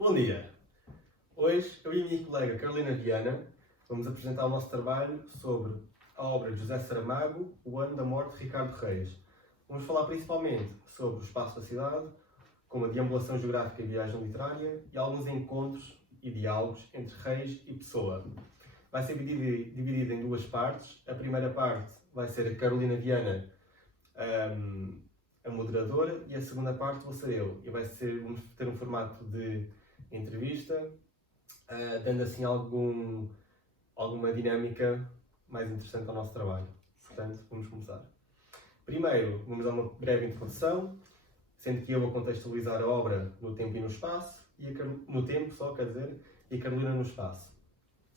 Bom dia! Hoje eu e a minha colega Carolina Viana vamos apresentar o nosso trabalho sobre a obra de José Saramago, O Ano da Morte de Ricardo Reis. Vamos falar principalmente sobre o espaço da cidade, como a deambulação geográfica e viagem literária e alguns encontros e diálogos entre Reis e Pessoa. Vai ser dividido em duas partes. A primeira parte vai ser a Carolina Viana, a moderadora, e a segunda parte vou ser eu. E vamos ter um formato de entrevista, dando assim alguma dinâmica mais interessante ao nosso trabalho. Portanto, vamos começar. Primeiro, vamos dar uma breve introdução, sendo que eu vou contextualizar a obra no tempo e no espaço, no tempo só, quer dizer, e a Carolina no espaço.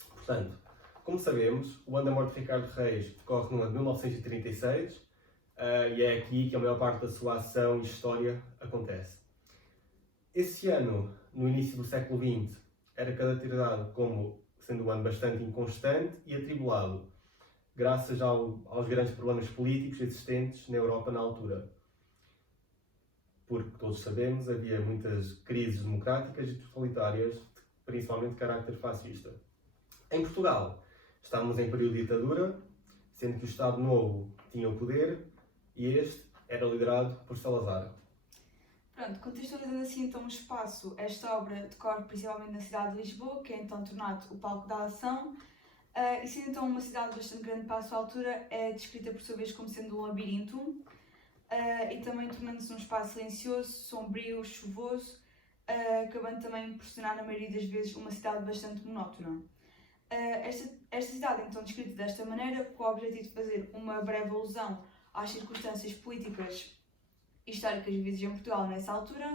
Portanto, como sabemos, o Ano da Morte de Ricardo Reis decorre no ano de 1936, e é aqui que a maior parte da sua ação e história acontece. Esse ano, no início do século XX, era caracterizado como sendo um ano bastante inconstante e atribulado, graças aos grandes problemas políticos existentes na Europa na altura. Porque, todos sabemos, havia muitas crises democráticas e totalitárias, principalmente de carácter fascista. Em Portugal, estávamos em período de ditadura, sendo que o Estado Novo tinha o poder e este era liderado por Salazar. Pronto, contextualizando assim então o espaço, esta obra decorre principalmente na cidade de Lisboa, que é então tornado o palco da ação, e sendo então uma cidade bastante grande para a sua altura, é descrita por sua vez como sendo um labirinto, e também tornando-se um espaço silencioso, sombrio, chuvoso, acabando também por se tornar na maioria das vezes uma cidade bastante monótona. Esta cidade é então descrita desta maneira, com o objetivo de fazer uma breve alusão às circunstâncias políticas históricas vividas em Portugal nessa altura,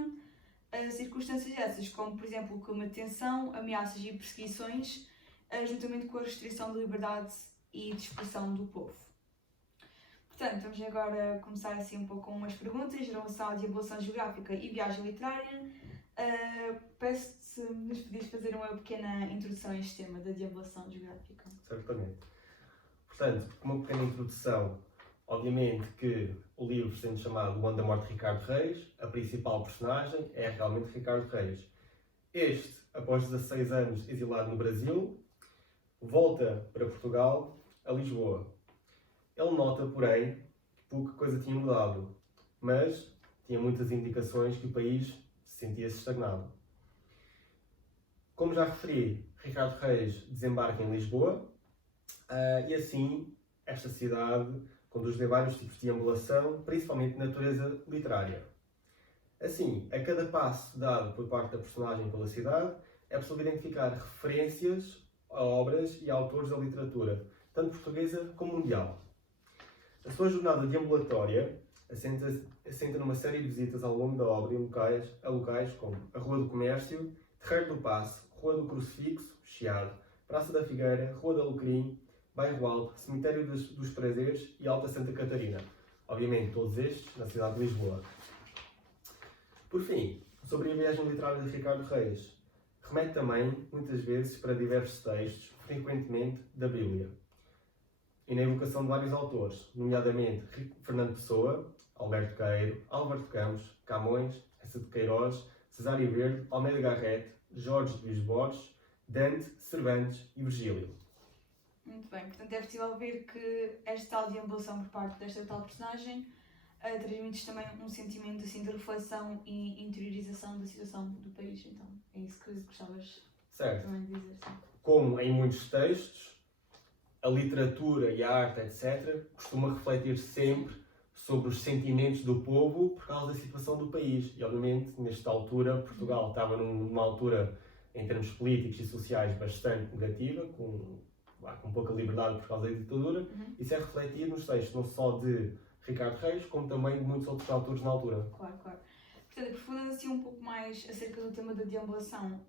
circunstâncias essas como, por exemplo, o clima de tensão, ameaças e perseguições, juntamente com a restrição de liberdade e de expressão do povo. Portanto, vamos agora começar assim um pouco com umas perguntas em relação à deambulação geográfica e viagem literária. Peço-te se nos podias fazer uma pequena introdução a este tema da deambulação geográfica. Certamente. Portanto, uma pequena introdução. Obviamente que o livro, sendo chamado O Ano da Morte de Ricardo Reis, a principal personagem é realmente Ricardo Reis. Este, após 16 anos exilado no Brasil, volta para Portugal, a Lisboa. Ele nota, porém, que pouca coisa tinha mudado, mas tinha muitas indicações que o país sentia-se estagnado. Como já referi, Ricardo Reis desembarca em Lisboa, e assim esta cidade conduz-lhe a vários tipos de deambulação, principalmente de natureza literária. Assim, a cada passo dado por parte da personagem pela cidade, é possível identificar referências a obras e a autores da literatura, tanto portuguesa como mundial. A sua jornada deambulatória assenta numa série de visitas ao longo da obra a locais como a Rua do Comércio, Terreiro do Paço, Rua do Crucifixo, Chiado, Praça da Figueira, Rua da Alecrim, Bairro Alto, Cemitério dos Prazeres e Alta Santa Catarina. Obviamente, todos estes na cidade de Lisboa. Por fim, sobre a viagem literária de Ricardo Reis, remete também, muitas vezes, para diversos textos, frequentemente da Bíblia. E na evocação de vários autores, nomeadamente Fernando Pessoa, Alberto Queiro, Álvaro de Campos, Camões, Essa de Queiroz, Cesário Verde, Almeida Garrett, Jorge Luís Borges, Dante, Cervantes e Virgílio. Muito bem, portanto é possível ver que esta tal deambulação por parte desta tal personagem transmite também um sentimento assim, de reflexão e interiorização da situação do país. Então é isso que gostavas também de dizer. Sim. Como em muitos textos, a literatura e a arte, etc., costuma refletir sempre sobre os sentimentos do povo por causa da situação do país. E, obviamente, nesta altura, Portugal estava numa altura, em termos políticos e sociais, bastante negativa, com pouca liberdade por causa da ditadura. Isso é refletido nos textos, não só de Ricardo Reis, como também de muitos outros autores na altura. Claro. Portanto, aprofundando assim um pouco mais acerca do tema da deambulação,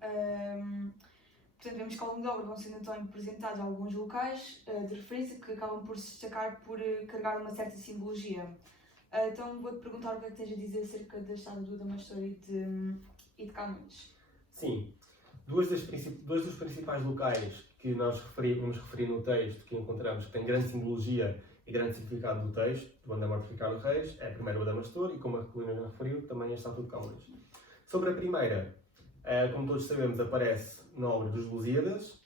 portanto, vemos que ao longo da obra vão sendo então apresentados alguns locais de referência que acabam por se destacar por carregar uma certa simbologia. Então vou-te perguntar o que é que tens a dizer acerca da estátua do Damastor e de Camões. Sim, dois dos principais locais que nós vamos referir no texto, que encontramos que tem grande simbologia e grande significado do texto, do Ano da Morte de Ricardo Reis, é primeiro o Damastor e, como a Carolina já referiu, também a estátua de Camões. Sobre a primeira, Como todos sabemos, aparece na obra dos Lusíadas.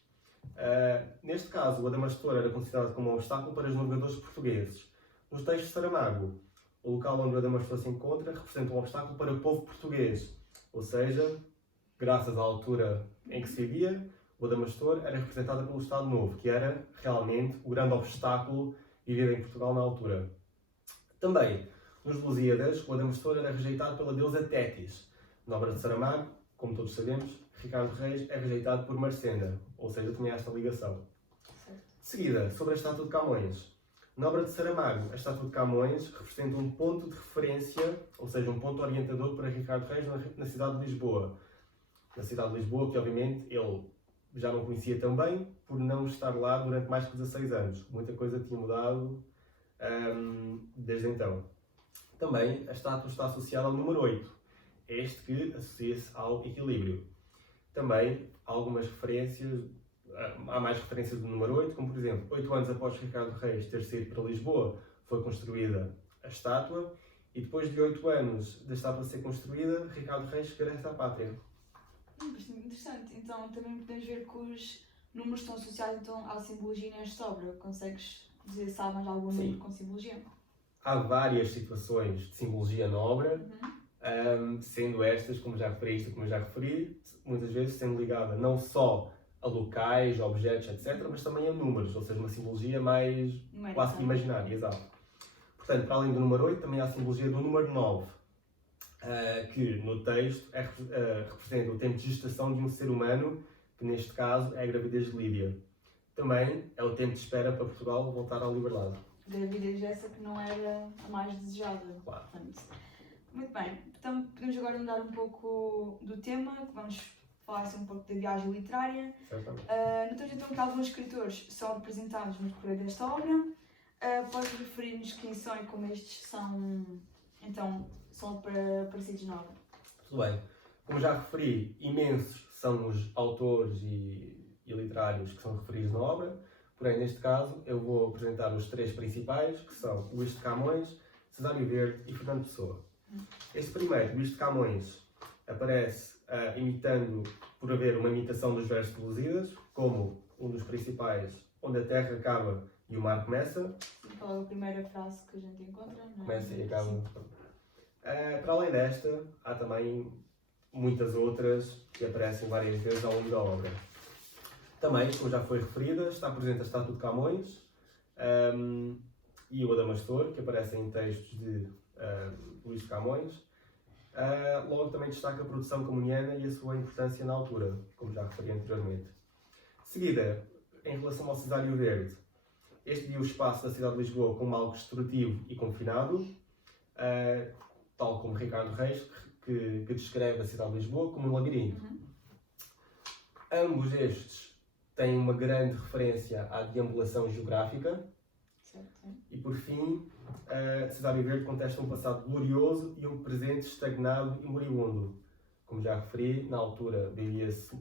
Neste caso, o Adamastor era considerado como um obstáculo para os navegadores portugueses. Nos textos de Saramago, o local onde o Adamastor se encontra representa um obstáculo para o povo português, ou seja, graças à altura em que se vivia, o Adamastor era representado pelo Estado Novo, que era realmente o grande obstáculo vivido em Portugal na altura. Também, nos Lusíadas, o Adamastor era rejeitado pela deusa Tétis. Na obra de Saramago, como todos sabemos, Ricardo Reis é rejeitado por Marcenda, ou seja, tinha esta ligação. De seguida, sobre a estátua de Camões. Na obra de Saramago, a estátua de Camões representa um ponto de referência, ou seja, um ponto orientador para Ricardo Reis na cidade de Lisboa. Na cidade de Lisboa, que obviamente ele já não conhecia tão bem, por não estar lá durante mais de 16 anos. Muita coisa tinha mudado desde então. Também, a estátua está associada ao número 8, este que associa-se ao equilíbrio. Também, algumas referências, há mais referências do número 8, como por exemplo, 8 anos após Ricardo Reis ter saído para Lisboa, foi construída a estátua, e depois de 8 anos da estátua ser construída, Ricardo Reis regressa à pátria. Bastante interessante. Então também podemos ver que os números estão associados então, à simbologia nesta obra. Consegues dizer se há mais algum número com simbologia? Há várias situações de simbologia na obra, sendo estas, como já referi, muitas vezes sendo ligada não só a locais, objetos, etc., mas também a números, ou seja, uma simbologia mais quase que imaginária, exato. Portanto, para além do número 8, também há a simbologia do número 9, que no texto representa o tempo de gestação de um ser humano, que neste caso é a gravidez de Lídia. Também é o tempo de espera para Portugal voltar à liberdade. Gravidez essa que não era a mais desejada. Claro. Portanto, muito bem, então podemos agora mudar um pouco do tema, que vamos falar assim, um pouco da viagem literária. Notamos então que alguns escritores são representados no decorrer desta obra. Podes referir-nos quem são e como estes são parecidos na obra? Tudo bem. Como já referi, imensos são os autores e literários que são referidos na obra, porém, neste caso, eu vou apresentar os 3 principais, que são Luís de Camões, Cesário Verde e Fernando Pessoa. Este primeiro, Luís de Camões, aparece por haver uma imitação dos versos de Lusíadas, como um dos principais, onde a terra acaba e o mar começa. Qual é a primeira frase que a gente encontra? Começa e acaba. Para além desta, há também muitas outras que aparecem várias vezes ao longo da obra. Também, como já foi referida, está presente a estátua de Camões e o Adamastor, que aparecem em textos de Luís de Camões. Logo também destaca a produção camoniana e a sua importância na altura, como já referi anteriormente. De seguida, em relação ao Cesário Verde, este viu o espaço da cidade de Lisboa como algo destrutivo e confinado, tal como Ricardo Reis, que descreve a cidade de Lisboa como um labirinto. Ambos estes têm uma grande referência à deambulação geográfica. E por fim, Cesário Verde contesta um passado glorioso e um presente estagnado e moribundo. Como já referi, na altura vivia-se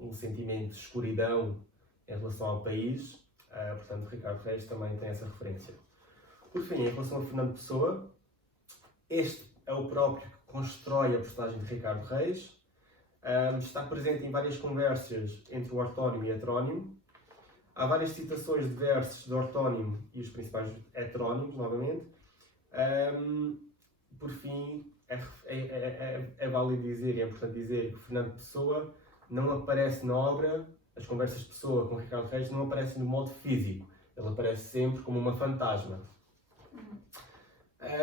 um sentimento de escuridão em relação ao país, portanto Ricardo Reis também tem essa referência. Por fim, em relação a Fernando Pessoa, este é o próprio que constrói a personagem de Ricardo Reis, está presente em várias conversas entre o ortónimo e o heterónimo. Há várias citações de versos do ortónimo e os principais heterónimos, novamente. Por fim, é válido dizer, e é importante dizer, que Fernando Pessoa não aparece na obra, as conversas de Pessoa com Ricardo Reis não aparecem no modo físico, ele aparece sempre como uma fantasma.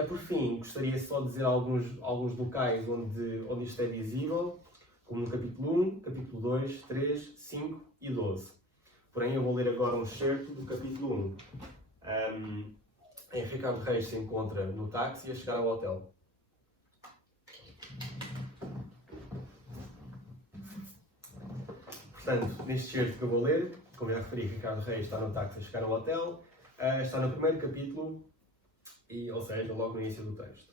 Por fim, gostaria só de dizer alguns locais onde isto é visível, como no capítulo 1, capítulo 2, 3, 5 e 12. Porém, eu vou ler agora um excerto do capítulo 1. Em Ricardo Reis se encontra no táxi a chegar ao hotel. Portanto, neste excerto que eu vou ler, como já referi, Ricardo Reis está no táxi a chegar ao hotel, está no primeiro capítulo, ou seja, logo no início do texto.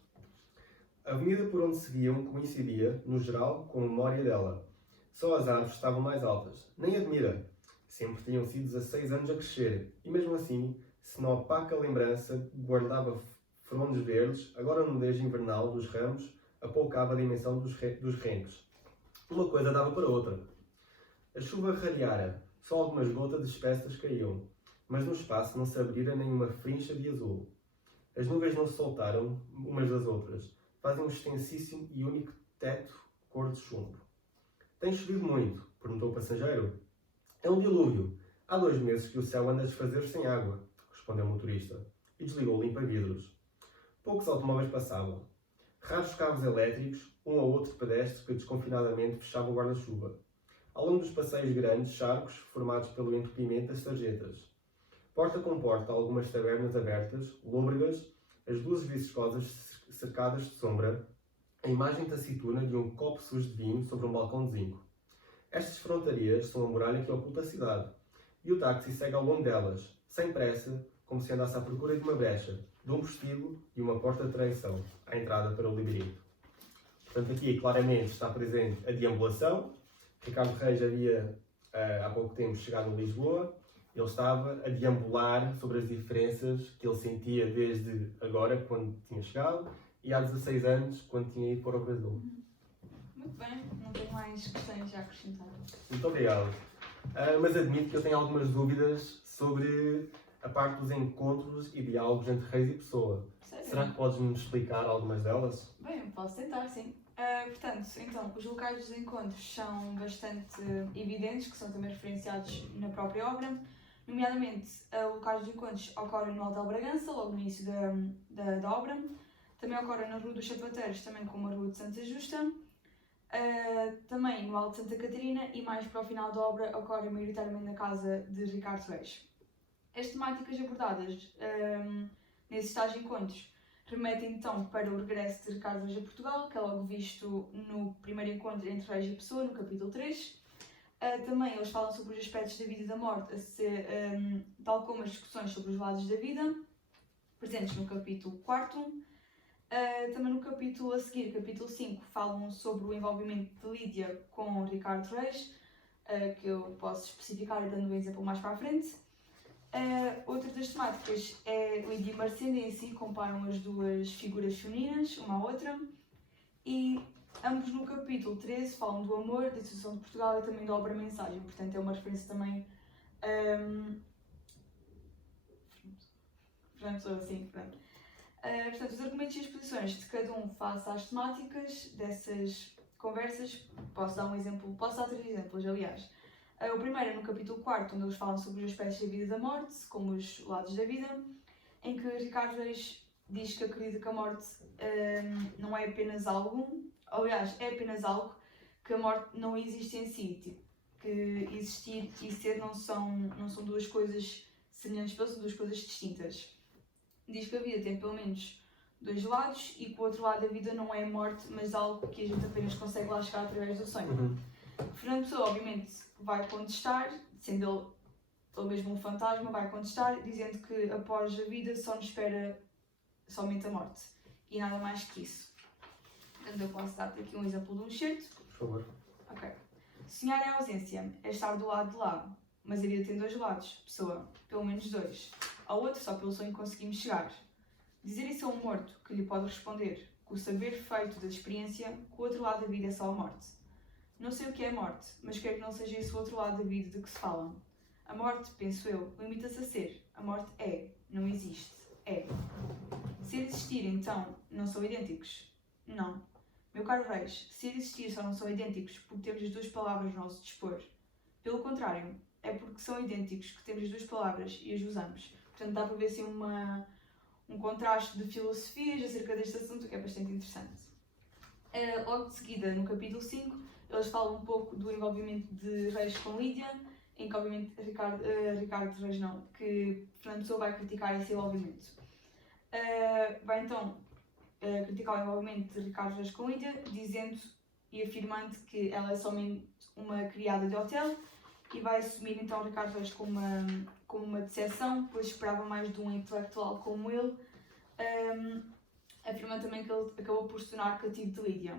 A avenida por onde seguiam coincidia, no geral, com a memória dela. Só as árvores estavam mais altas. Nem admira. Sempre tinham sido 16 anos a crescer, e mesmo assim, se na opaca lembrança guardava frondes verdes, agora a nudez invernal dos ramos apoucava a dimensão dos renos. Uma coisa dava para outra. A chuva rareara, só algumas gotas de espessas caíam, mas no espaço não se abrira nenhuma frincha de azul. As nuvens não se soltaram umas das outras, fazem um extensíssimo e único teto cor de chumbo. Tem chovido muito? Perguntou o passageiro. É um dilúvio. Há 2 meses que o céu anda a desfazer sem água, respondeu o motorista, e desligou o limpa-vidros. Poucos automóveis passavam. Raros carros elétricos, um ou outro pedestre que desconfinadamente fechava o guarda-chuva. Ao longo dos passeios grandes, charcos, formados pelo entupimento das sarjetas. Porta com porta, algumas tabernas abertas, lôbregas, as luzes viscosas cercadas de sombra, a imagem taciturna de um copo sujo de vinho sobre um balcão de zinco. Estas frontarias são a muralha que oculta a cidade, e o táxi segue ao longo delas, sem pressa, como se andasse à procura de uma brecha, de um postigo e uma porta de traição, à entrada para o labirinto. Portanto, aqui claramente está presente a deambulação. Ricardo Reis havia há pouco tempo chegado a Lisboa. Ele estava a deambular sobre as diferenças que ele sentia desde agora, quando tinha chegado, e há 16 anos, quando tinha ido para o Brasil. Muito bem, não tenho mais questões a acrescentar. Muito obrigado. Mas admito que eu tenho algumas dúvidas sobre a parte dos encontros e diálogos entre Reis e Pessoa. Sério? Será que podes-me explicar algumas delas? Bem, posso tentar, sim. Portanto, então, os locais dos encontros são bastante evidentes, que são também referenciados na própria obra. Nomeadamente, locais de encontros ocorrem no Hotel Bragança, logo no início da obra. Também ocorrem na Rua dos Sapateiros, também como a Rua de Santa Justa. Também no Alto de Santa Catarina e mais para o final da obra ocorrem maioritariamente na casa de Ricardo Reis. As temáticas abordadas nesses tais encontros remetem então para o regresso de Ricardo Reis a Portugal, que é logo visto no primeiro encontro entre Reis e Pessoa, no capítulo 3. Também eles falam sobre os aspectos da vida e da morte, tal como as discussões sobre os lados da vida, presentes no capítulo 4. Também no capítulo a seguir, capítulo 5, falam sobre o envolvimento de Lídia com Ricardo Reis, que eu posso especificar e dando um exemplo mais para a frente. Outra das temáticas é Lídia e Marcenda, em si comparam as duas figuras femininas, uma à outra, e ambos no capítulo 13 falam do amor, da instituição de Portugal e também da obra Mensagem, portanto é uma referência também. Portanto, os argumentos e as posições de cada um face às temáticas dessas conversas, posso dar 3 exemplos, aliás. O primeiro é no capítulo 4, onde eles falam sobre os aspectos da vida e da morte, como os lados da vida, em que Ricardo Reis diz que acredita que a morte não é apenas algo, aliás, é apenas algo, que a morte não existe em si, tipo, que existir e ser não são duas coisas semelhantes, são duas coisas distintas. Diz que a vida tem pelo menos 2 lados e que o outro lado da vida não é a morte, mas algo que a gente apenas consegue lá chegar através do sonho. Fernando Pessoa, obviamente, vai contestar, sendo ele mesmo um fantasma, vai contestar, dizendo que após a vida só nos espera somente a morte e nada mais que isso. Portanto, eu posso dar-te aqui um exemplo de um excerto. Por favor. Ok. Sonhar é a ausência, é estar do lado de lá, mas a vida tem 2 lados, Pessoa, pelo menos 2. Ao outro, só pelo sonho conseguimos chegar. Dizer isso a um morto, que lhe pode responder, com o saber feito da experiência, que o outro lado da vida é só a morte. Não sei o que é a morte, mas quero que não seja esse o outro lado da vida de que se fala. A morte, penso eu, limita-se a ser. A morte é, não existe. É. Ser e existir, então, não são idênticos? Não. Meu caro Reis, ser e existir só não são idênticos porque temos as 2 palavras no nosso dispor. Pelo contrário, é porque são idênticos que temos as 2 palavras e as usamos. Portanto, dá para ver assim um contraste de filosofias acerca deste assunto que é bastante interessante. Logo de seguida, no capítulo 5, eles falam um pouco do envolvimento de Reis com Lídia, em que obviamente Ricardo Reis não, que Fernando Pessoa vai criticar esse envolvimento. Vai então criticar o envolvimento de Ricardo Reis com Lídia, dizendo e afirmando que ela é somente uma criada de hotel, e vai assumir então Ricardo Reis como uma decepção, pois esperava mais de um intelectual como ele, afirmando também que ele acabou por se tornar cativo de Lídia.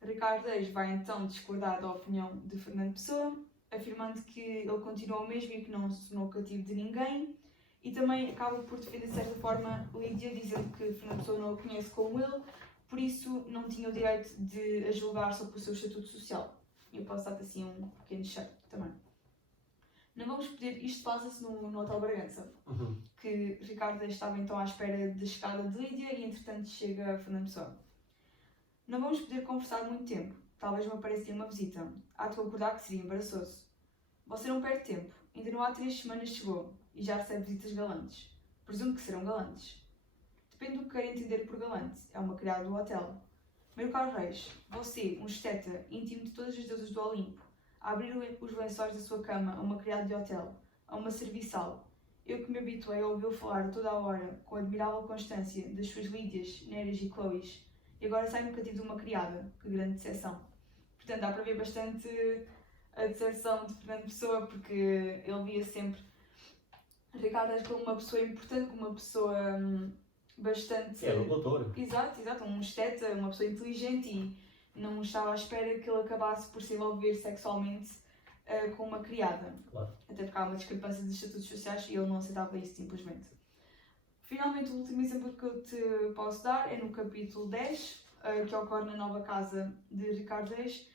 Ricardo Reis vai então discordar da opinião de Fernando Pessoa, afirmando que ele continua o mesmo e que não se tornou cativo de ninguém, e também acaba por defender de certa forma Lídia, dizendo que Fernando Pessoa não o conhece como ele, por isso não tinha o direito de a julgar só pelo seu estatuto social. posso dar-te assim um pequeno cheiro também. Não vamos pedir, isto passa-se no Hotel Bragança, Uhum. que Ricardo estava então à espera da chegada de Lídia e entretanto chega Fernando Pessoa. Não vamos poder conversar muito tempo, talvez me apareça uma visita. Há de concordar que seria embaraçoso. Você não perde tempo, ainda não há 3 semanas chegou e já recebe visitas galantes. Presumo que serão galantes. Depende do que queira entender por galante, é uma criada do hotel. Meu caro Reis, você, um esteta íntimo de todas as deusas do Olimpo, a abrir os lençóis da sua cama a uma criada de hotel, a uma serviçal. Eu que me habituei a ouvi-lo falar a toda a hora, com admirável constância, das suas Lídias, Nérias e Chloes, e agora sai-me cativo de uma criada. Que grande decepção. Portanto, dá para ver bastante a decepção de Fernando Pessoa, porque ele via sempre Ricardo como uma pessoa importante, como uma pessoa bastante... É, o doutor. Exato, um esteta, uma pessoa inteligente, e não estava à espera que ele acabasse por se envolver sexualmente com uma criada. Claro. Até porque há uma discrepância de estatutos sociais e ele não aceitava isso simplesmente. Finalmente, o último exemplo que eu te posso dar é no capítulo 10, que ocorre na nova casa de Ricardo Reis,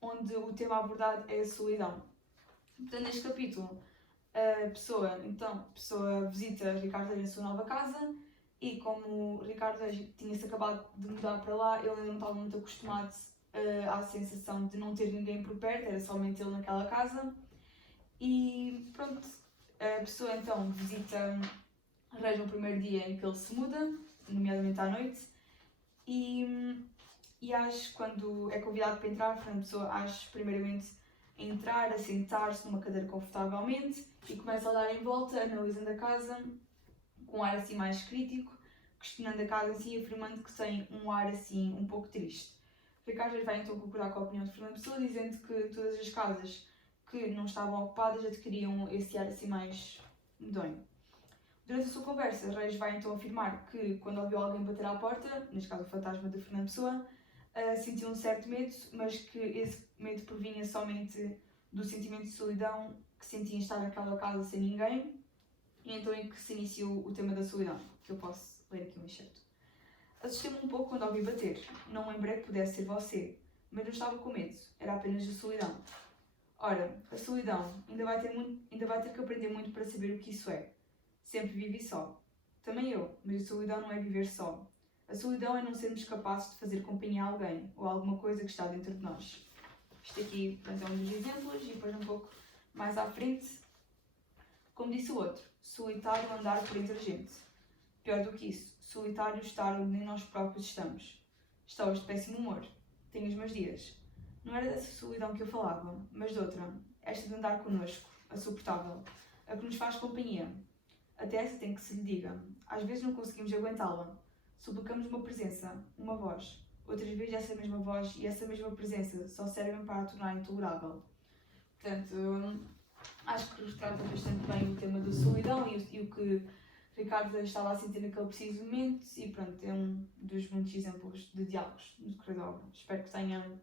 onde o tema abordado é a solidão. Portanto, neste capítulo, a pessoa visita Ricardo Reis na sua nova casa e, como Ricardo Reis tinha-se acabado de mudar para lá, ele ainda não estava muito acostumado à sensação de não ter ninguém por perto, era somente ele naquela casa. E pronto, a pessoa então visita Reis no primeiro dia em que ele se muda, nomeadamente à noite, e age, quando é convidado para entrar, a pessoa age primeiramente a entrar, a sentar-se numa cadeira confortavelmente e começa a dar em volta, analisando a casa com um ar assim mais crítico, questionando a casa assim, afirmando que tem um ar assim um pouco triste. Ricardo vai então concordar com a opinião de Fernando Pessoa, dizendo que todas as casas que não estavam ocupadas adquiriam esse ar assim mais medonho. Durante a sua conversa, Reis vai então afirmar que, quando ouviu alguém bater à porta, neste caso o fantasma de Fernando Pessoa, sentiu um certo medo, mas que esse medo provinha somente do sentimento de solidão que sentia em estar naquela casa sem ninguém, e então é que se iniciou o tema da solidão, que eu posso ler aqui um excerto. Assustei-me um pouco quando ouvi bater, não lembrei que pudesse ser você, mas não estava com medo, era apenas a solidão. Ora, a solidão ainda vai ter que aprender muito para saber o que isso é. Sempre vivi só. Também eu, mas a solidão não é viver só. A solidão é não sermos capazes de fazer companhia a alguém ou a alguma coisa que está dentro de nós. Isto aqui, portanto, é um dos exemplos, e depois um pouco mais à frente, como disse o outro, solitário andar por entre a gente. Pior do que isso, solitário estar onde nem nós próprios estamos. Estou hoje de péssimo humor. Tenho os meus dias. Não era dessa solidão que eu falava, mas de outra, esta de andar connosco, a suportável, a que nos faz companhia. Até essa tem que se lhe diga. Às vezes não conseguimos aguentá-la. Suplicamos uma presença, uma voz. Outras vezes essa mesma voz e essa mesma presença só servem para a tornar intolerável. Portanto, acho que retrata bastante bem o tema da solidão e o que Ricardo estava a sentir naquele preciso momento, e pronto, é um dos muitos exemplos de diálogos no decorrer da obra. Espero que tenha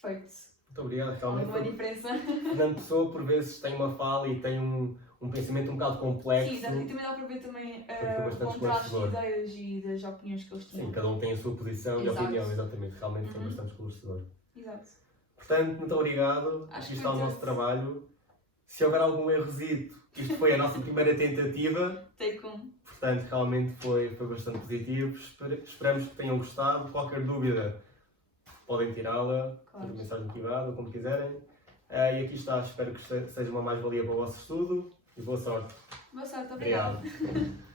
feito Muito obrigado, realmente. alguma diferença. Fernando Pessoa, por vezes, tem uma fala e tem um pensamento um bocado complexo. Sim, exato. E também dá para ver também bastante o contraste de esclarecedor. ideias e das opiniões que eles tinham. Sim, cada um tem a sua posição Exato. e opinião, exatamente. Realmente foi bastante esclarecedor. Exato. Portanto, muito obrigado. Acho Aqui que está o foi nosso tudo. trabalho. Se houver algum errozito, isto foi a nossa primeira tentativa. Take um. Portanto, realmente foi bastante positivo. Esperamos que tenham gostado. Qualquer dúvida, podem tirá-la, Claro. por mensagem privada, ou como quiserem. E aqui está. Espero que seja uma mais-valia para o vosso estudo. E boa sorte. Boa sorte, obrigada. Obrigado.